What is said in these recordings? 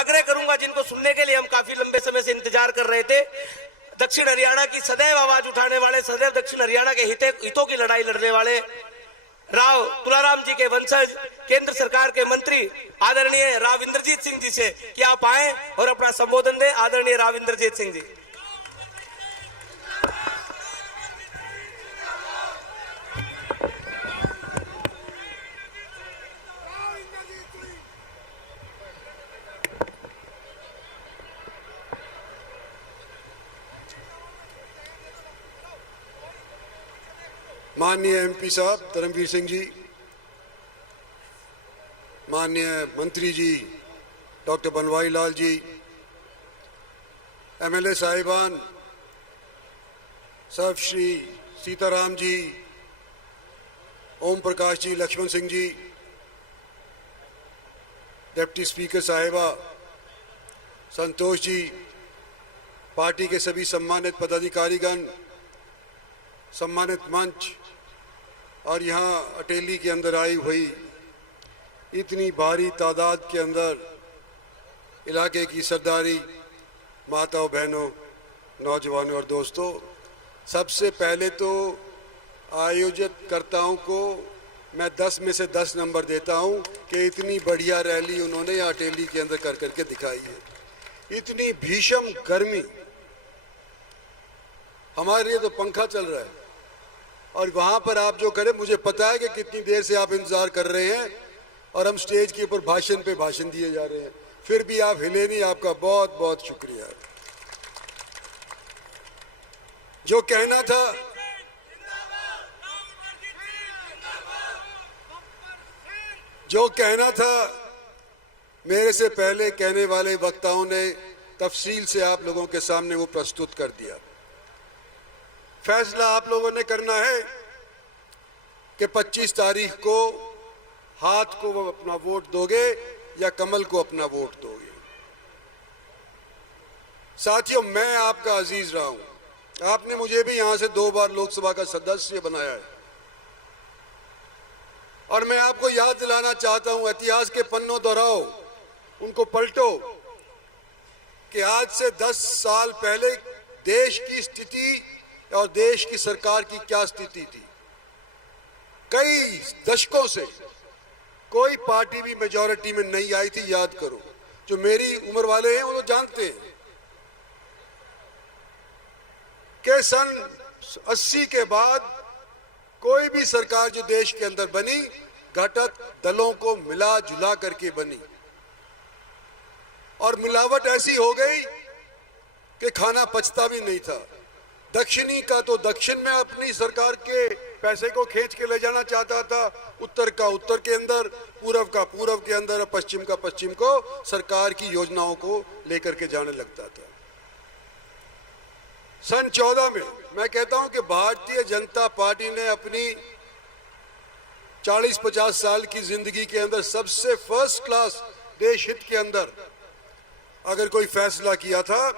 आग्रह करूंगा, जिनको सुनने के लिए हम काफी लंबे समय से इंतजार कर रहे थे, दक्षिण हरियाणा की सदैव आवाज उठाने वाले, सदैव दक्षिण हरियाणा के हितों की लड़ाई लड़ने वाले राव तुलाराम जी के वंशज, केंद्र सरकार के मंत्री आदरणीय राव इंद्रजीत सिंह जी से कि आप आए और अपना संबोधन दें। आदरणीय राव इंद्रजीत सिंह जी। माननीय एमपी साहब धर्मवीर सिंह जी, माननीय मंत्री जी डॉक्टर बनवारी लाल जी, एमएलए साहिबान, सब श्री सीताराम जी, ओम प्रकाश जी, लक्ष्मण सिंह जी, डिप्टी स्पीकर साहिबा, संतोष जी, पार्टी के सभी सम्मानित पदाधिकारीगण, सम्मानित मंच और यहाँ अटेली के अंदर आई हुई इतनी भारी तादाद के अंदर इलाके की सरदारी, माताओं, बहनों, नौजवानों और दोस्तों, सबसे पहले तो आयोजित कर्ताओं को मैं 10 में से 10 नंबर देता हूँ कि इतनी बढ़िया रैली उन्होंने अटेली के अंदर कर करके दिखाई है। इतनी भीषण गर्मी, हमारे लिए तो पंखा चल रहा है और वहां पर आप जो करें, मुझे पता है कि कितनी देर से आप इंतजार कर रहे हैं और हम स्टेज के ऊपर भाषण पे भाषण दिए जा रहे हैं, फिर भी आप हिले नहीं। आपका बहुत बहुत शुक्रिया। जो कहना था, मेरे से पहले कहने वाले वक्ताओं ने तफसील से आप लोगों के सामने वो प्रस्तुत कर दिया। फैसला आप लोगों ने करना है कि 25 तारीख को हाथ को वो अपना वोट दोगे या कमल को अपना वोट दोगे। साथियों, मैं आपका अजीज रहा हूं, आपने मुझे भी यहां से 2 बार लोकसभा का सदस्य बनाया है और मैं आपको याद दिलाना चाहता हूं, इतिहास के पन्नों दोहराओ, उनको पलटो कि आज से 10 साल पहले देश की स्थिति और देश की सरकार की क्या स्थिति थी। कई दशकों से कोई पार्टी भी मेजॉरिटी में नहीं आई थी। याद करो, जो मेरी उम्र वाले हैं वो तो जानते हैं कि सन 80 के बाद कोई भी सरकार जो देश के अंदर बनी, घटक दलों को मिला जुला करके बनी और मिलावट ऐसी हो गई कि खाना पचता भी नहीं था। दक्षिणी का तो दक्षिण में अपनी सरकार के पैसे को खींच के ले जाना चाहता था, उत्तर का उत्तर के अंदर, पूर्व का पूर्व के अंदर, पश्चिम का पश्चिम को सरकार की योजनाओं को लेकर के जाने लगता था। सन 14 में मैं कहता हूं कि भारतीय जनता पार्टी ने अपनी 40-50 साल की जिंदगी के अंदर सबसे फर्स्ट क्लास देश हित के अंदर अगर कोई फैसला किया था,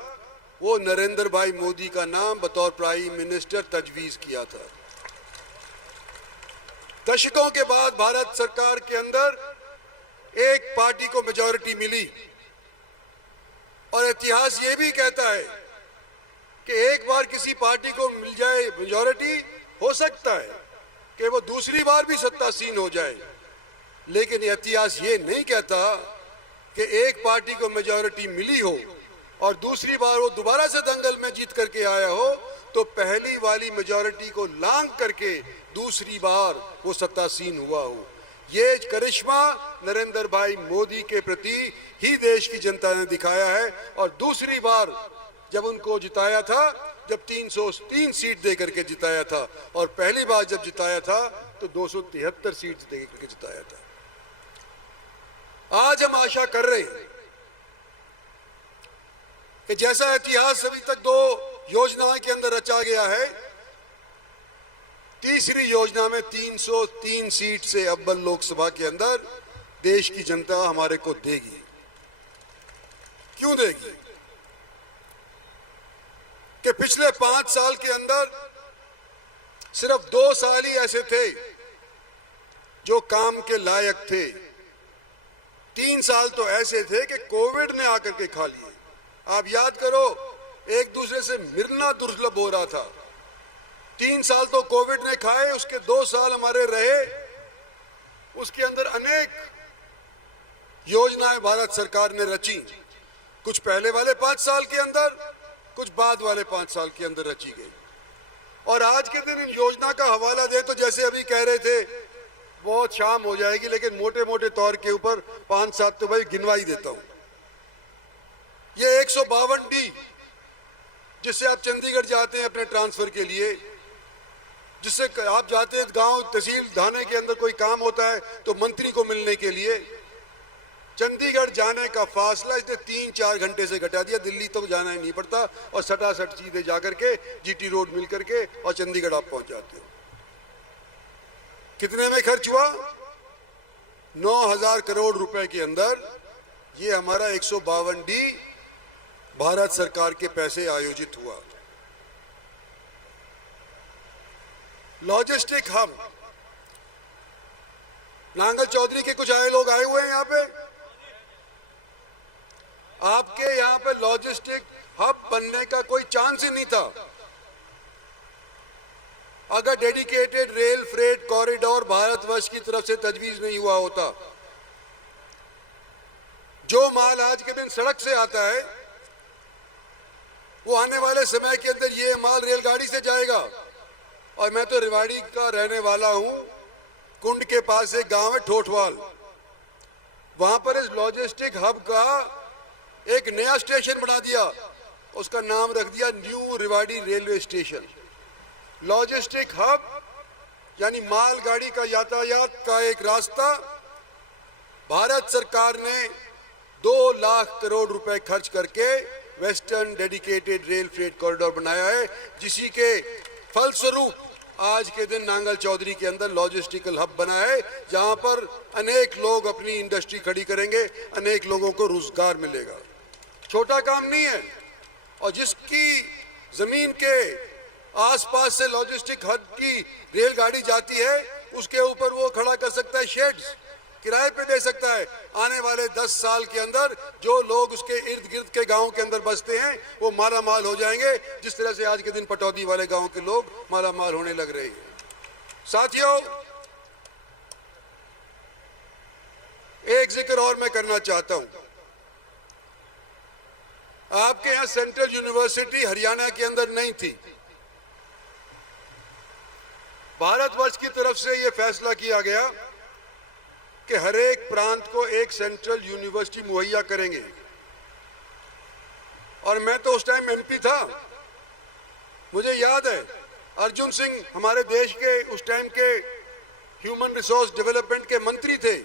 वो नरेंद्र भाई मोदी का नाम बतौर प्राइम मिनिस्टर तजवीज किया था। दशकों के बाद भारत सरकार के अंदर एक पार्टी को मेजॉरिटी मिली और इतिहास ये भी कहता है कि एक बार किसी पार्टी को मिल जाए मेजॉरिटी, हो सकता है कि वो दूसरी बार भी सत्तासीन हो जाए, लेकिन इतिहास ये नहीं कहता कि एक पार्टी को मेजॉरिटी मिली हो और दूसरी बार वो दोबारा से दंगल में जीत करके आया हो तो पहली वाली मेजॉरिटी को लांघ करके दूसरी बार वो सत्तासीन हुआ हो। ये करिश्मा नरेंद्र भाई मोदी के प्रति ही देश की जनता ने दिखाया है और दूसरी बार जब उनको जिताया था, जब 303 सीट दे करके जिताया था और पहली बार जब जिताया था तो 273 सीट दे करके जिताया था। आज हम आशा कर रहे हैं कि जैसा इतिहास अभी तक 2 योजनाओं के अंदर रचा गया है, तीसरी योजना में 303 सीट से अव्वल लोकसभा के अंदर देश की जनता हमारे को देगी। क्यों देगी? कि पिछले 5 साल के अंदर सिर्फ 2 साल ही ऐसे थे जो काम के लायक थे। 3 साल तो ऐसे थे कि कोविड ने आकर के खा लिए। आप याद करो, एक दूसरे से मिलना दुर्लभ हो रहा था। 3 साल तो कोविड ने खाए, उसके 2 साल हमारे रहे, उसके अंदर अनेक योजनाएं भारत सरकार ने रची, कुछ पहले वाले 5 साल के अंदर, कुछ बाद वाले 5 साल के अंदर रची गई। और आज के दिन इन योजना का हवाला दे तो जैसे अभी कह रहे थे बहुत शाम हो जाएगी, लेकिन मोटे मोटे तौर के ऊपर 5-7 तो भाई गिनवा ही देता हूं। ये 152D जिससे आप चंडीगढ़ जाते हैं अपने ट्रांसफर के लिए, जिससे आप जाते हैं गांव तहसील थाने के अंदर कोई काम होता है तो मंत्री को मिलने के लिए, चंडीगढ़ जाने का फासला इसने 3-4 घंटे से घटा दिया। दिल्ली तक जाना ही नहीं पड़ता और सटासट सीधे जाकर के जीटी रोड मिल करके और चंडीगढ़ आप पहुंच जाते हो। कितने में खर्च हुआ? 9,000 करोड़ रुपए के अंदर ये हमारा 152D भारत सरकार के पैसे आयोजित हुआ। लॉजिस्टिक हब, नांगल चौधरी के कुछ आए लोग आए हुए हैं यहाँ पे। आपके यहाँ पे लॉजिस्टिक हब बनने का कोई चांस ही नहीं था अगर dedicated rail freight corridor Bharatvarsh की तरफ से तजवीज नहीं हुआ होता। जो माल आज के दिन सड़क से आता है वो आने वाले समय के अंदर ये माल रेलगाड़ी से जाएगा। और मैं तो रेवाड़ी का रहने वाला हूं, कुंड के पास एक गांव है ठोठवाल, वहां पर इस लॉजिस्टिक हब का एक नया स्टेशन बना दिया, उसका नाम रख दिया new Rewari railway station. Logistic hub यानी मालगाड़ी का यातायात का एक रास्ता भारत सरकार ने 2 लाख करोड़ रुपए खर्च करके western dedicated rail freight corridor बनाया है, जिसी के फलस्वरूप आज के दिन नांगल चौधरी के अंदर लॉजिस्टिकल हब बना है, जहां पर अनेक लोग अपनी इंडस्ट्री खड़ी करेंगे, अनेक लोगों को रोजगार मिलेगा। छोटा काम नहीं है। और जिसकी जमीन के आसपास से लॉजिस्टिक हब की रेलगाड़ी जाती है उसके ऊपर वो खड़ा कर सकता है शेड्स, किराए पे दे सकता है। आने वाले 10 साल के अंदर जो लोग उसके इर्द गिर्द के गांव के अंदर बसते हैं वो माला माल हो जाएंगे, जिस तरह से आज के दिन पटौदी वाले गांव के लोग माला माल होने लग रहे हैं। साथियों, एक जिक्र और मैं करना चाहता हूं। आपके यहां सेंट्रल यूनिवर्सिटी हरियाणा के अंदर नहीं थी। भारतवर्ष की तरफ से यह फैसला किया गया कि हर एक प्रांत को एक सेंट्रल यूनिवर्सिटी मुहैया करेंगे। और मैं तो उस टाइम एमपी था, मुझे याद है अर्जुन सिंह हमारे देश के उस टाइम के ह्यूमन रिसोर्स डेवलपमेंट के मंत्री थे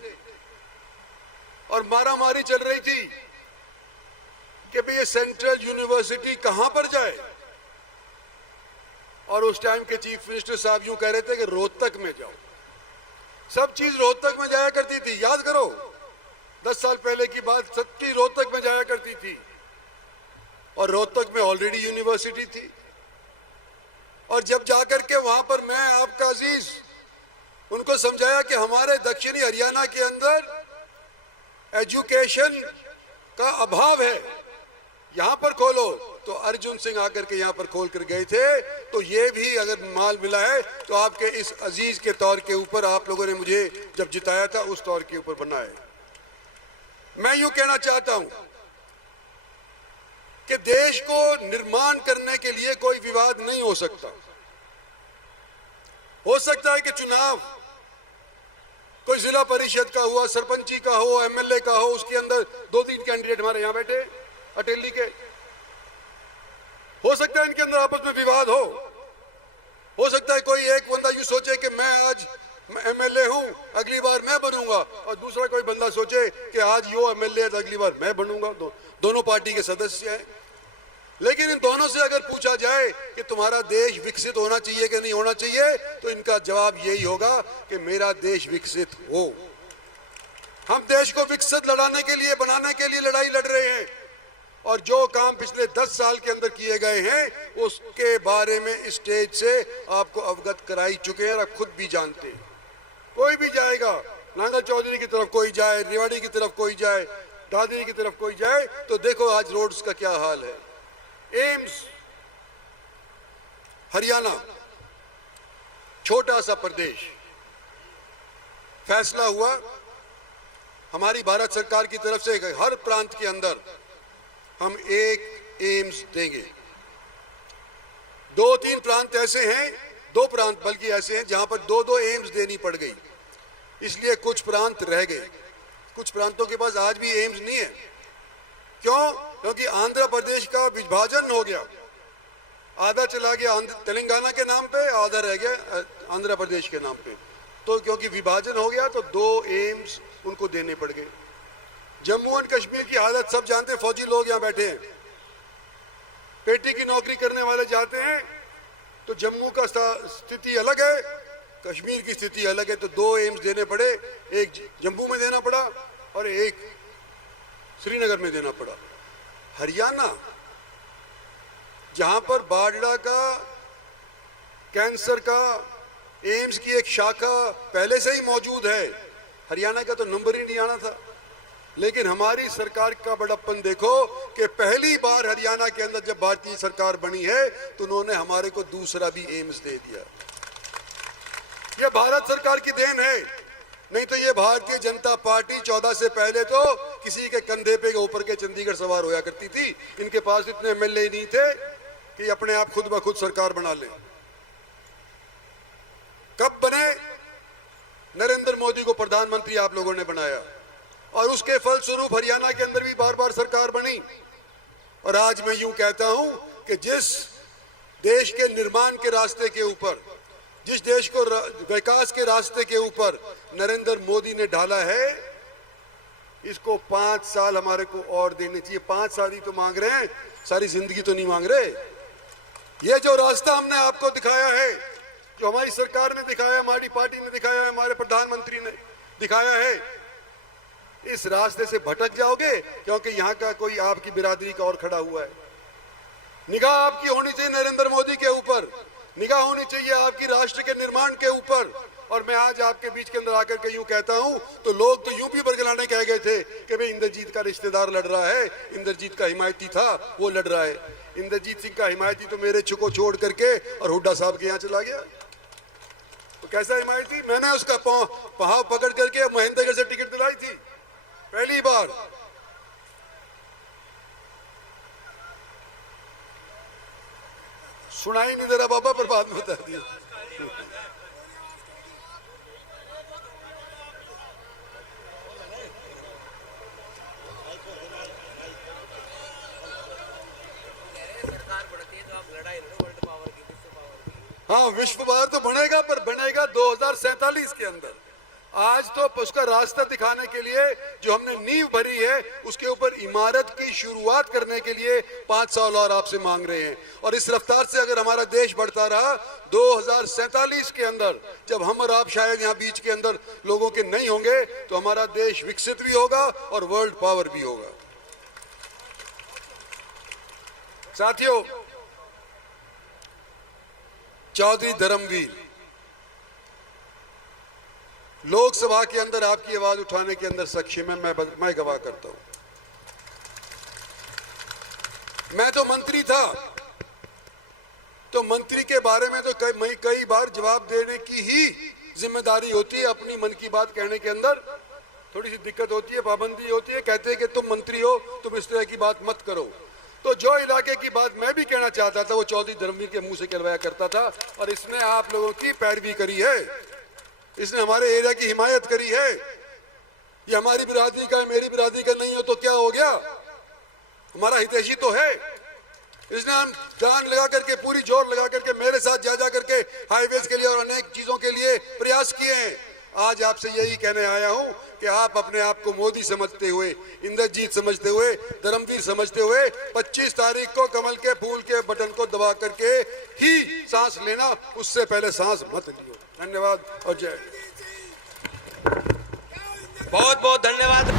और मारामारी चल रही थी कि भाई ये सेंट्रल यूनिवर्सिटी कहां पर जाए। और उस टाइम के चीफ मिनिस्टर साहब यूं कह रहे थे कि रोहतक में जाओ। सब चीज रोहतक में जाया करती थी, याद करो 10 साल पहले की बात, सब चीज रोहतक में जाया करती थी। और रोहतक में ऑलरेडी यूनिवर्सिटी थी। और जब जाकर के वहां पर मैं आपका अजीज उनको समझाया कि हमारे दक्षिणी हरियाणा के अंदर एजुकेशन का अभाव है, यहां पर खोलो, तो अर्जुन सिंह आकर के यहां पर खोल कर गए थे। तो ये भी अगर माल मिला है तो आपके इस अजीज के तौर के ऊपर आप लोगों ने मुझे जब जिताया था उस तौर के ऊपर बना है। मैं यूं कहना चाहता हूं कि देश को निर्माण करने के लिए कोई विवाद नहीं हो सकता। हो सकता है कि चुनाव कोई जिला परिषद का हुआ, सरपंची का हो, एमएलए का हो, उसके अंदर 2-3 कैंडिडेट हमारे यहां बैठे अटेली के, हो सकता है इनके अंदर आपस में विवाद हो सकता है कोई एक बंदा यूं सोचे कि मैं आज एमएलए हूं, अगली बार मैं बनूंगा, और दूसरा कोई बंदा सोचे कि आज यो एमएलए है तो अगली बार मैं बनूंगा। दोनों पार्टी के सदस्य हैं। लेकिन इन दोनों से अगर पूछा जाए कि तुम्हारा देश विकसित होना चाहिए कि नहीं होना चाहिए, तो इनका जवाब यही होगा कि मेरा देश विकसित हो। हम देश को विकसित लड़ाने के लिए, बनाने के लिए लड़ाई लड़ रहे हैं। और जो काम पिछले 10 साल के अंदर किए गए हैं उसके बारे में स्टेज से आपको अवगत कराई चुके हैं और आप खुद भी जानते हैं। कोई भी जाएगा नांगल चौधरी की तरफ कोई जाए, रेवाड़ी की तरफ कोई जाए, दादरी की तरफ कोई जाए, तो देखो आज रोड्स का क्या हाल है। एम्स हरियाणा, छोटा सा प्रदेश, फैसला हुआ हमारी भारत सरकार की तरफ से हर प्रांत के अंदर हम एक एम्स देंगे। 2-3 प्रांत ऐसे हैं, 2 प्रांत बल्कि ऐसे हैं जहां पर 2-2 एम्स देनी पड़ गई, इसलिए कुछ प्रांत रह गए। कुछ प्रांतों के पास आज भी एम्स नहीं है। क्यों? क्योंकि आंध्र प्रदेश का विभाजन हो गया, आधा चला गया तेलंगाना के नाम पे, आधा रह गया आंध्र प्रदेश के नाम पे। तो क्योंकि विभाजन हो गया तो 2 एम्स उनको देने पड़ गए। जम्मू एंड कश्मीर की हालत सब जानते हैं, फौजी लोग यहाँ बैठे हैं, पेटी की नौकरी करने वाले जाते हैं, तो जम्मू का स्थिति अलग है, कश्मीर की स्थिति अलग है, तो 2 एम्स देने पड़े, एक जम्मू में देना पड़ा और एक श्रीनगर में देना पड़ा। हरियाणा, जहां पर बाढ़ड़ा का कैंसर का एम्स की एक शाखा पहले से ही मौजूद है, हरियाणा का तो नंबर ही नहीं आना था। लेकिन हमारी सरकार का बड़प्पन देखो कि पहली बार हरियाणा के अंदर जब भारतीय सरकार बनी है तो उन्होंने हमारे को दूसरा भी एम्स दे दिया। यह भारत सरकार की देन है, नहीं तो ये भारतीय जनता पार्टी 14 से पहले तो किसी के कंधे पे ऊपर के चंडीगढ़ सवार होया करती थी। इनके पास इतने एमएलए नहीं थे कि अपने आप खुद ब खुद सरकार बना ले। कब बने? नरेंद्र मोदी को प्रधानमंत्री आप लोगों ने बनाया और उसके फलस्वरूप हरियाणा के अंदर भी बार बार सरकार बनी। और आज मैं यूं कहता हूं कि जिस देश के निर्माण के रास्ते के ऊपर, जिस देश को विकास के रास्ते के ऊपर नरेंद्र मोदी ने ढाला है, इसको 5 साल हमारे को और देने चाहिए। 5 साल ही तो मांग रहे हैं, सारी जिंदगी तो नहीं मांग रहे। ये जो रास्ता हमने आपको दिखाया है, जो हमारी सरकार ने दिखाया, हमारी पार्टी ने दिखाया है, हमारे प्रधानमंत्री ने दिखाया है, इस रास्ते से भटक जाओगे क्योंकि यहाँ का कोई आपकी बिरादरी का और खड़ा हुआ है। निगाह आपकी होनी चाहिए नरेंद्र मोदी के ऊपर, निगाह होनी चाहिए आपकी राष्ट्र के निर्माण के ऊपर। और मैं आज आपके बीच के अंदर आकर के यूं कहता हूं तो लोग तो यूं भी बरगलाने कह गए थे कि भाई इंद्रजीत का रिश्तेदार लड़ रहा है, इंद्रजीत का हिमायती था वो लड़ रहा है। इंद्रजीत सिंह का हिमायती तो मेरे को छोड़ करके और हुड्डा साहब के यहाँ चला गया। तो कैसा हिमायती? मैंने उसका पाँव पकड़ करके महेंद्रगढ़ से टिकट दिलाई थी पहली बार। सुनाई नहीं दे रहा बाबा, पर बाद में बता दिया। हाँ, विश्व पावर तो बनेगा, पर बनेगा 2047 के अंदर। आज तो उसका रास्ता दिखाने के लिए जो हमने नींव भरी है, उसके ऊपर इमारत की शुरुआत करने के लिए 5 साल और आपसे मांग रहे हैं। और इस रफ्तार से अगर हमारा देश बढ़ता रहा, 2047 के अंदर जब हम और आप शायद यहाँ बीच के अंदर लोगों के नहीं होंगे, तो हमारा देश विकसित भी होगा और वर्ल्ड पावर भी होगा। साथियों, चौधरी धर्मवीर लोकसभा के अंदर आपकी आवाज उठाने के अंदर सक्षम है, मैं गवाह करता हूं। मैं तो मंत्री था, तो मंत्री के बारे में तो कई बार जवाब देने की ही जिम्मेदारी होती है। अपनी मन की बात कहने के अंदर थोड़ी सी दिक्कत होती है, पाबंदी होती है। कहते हैं कि तुम मंत्री हो, तुम इस तरह की बात मत करो। तो जो इलाके की बात मैं भी कहना चाहता था वो चौधरी धर्मवीर के मुंह से कहलवाया करता था, और इसने आप लोगों की पैरवी करी है, इसने हमारे एरिया की हिमायत करी है। ये हमारी बिरादरी का है, मेरी बिरादरी का नहीं हो तो क्या हो गया? हमारा हितैषी तो है। इसने हम जान लगा करके, पूरी जोर लगा करके मेरे साथ जा करके हाईवेज के लिए और अनेक चीजों के लिए प्रयास किए हैं। आज आपसे यही कहने आया हूं कि आप अपने आप को मोदी समझते हुए, इंद्रजीत समझते हुए, धर्मवीर समझते हुए 25 तारीख को कमल के फूल के बटन को दबा करके ही सांस लेना, उससे पहले सांस मत लियो। धन्यवाद और जय। बहुत बहुत धन्यवाद।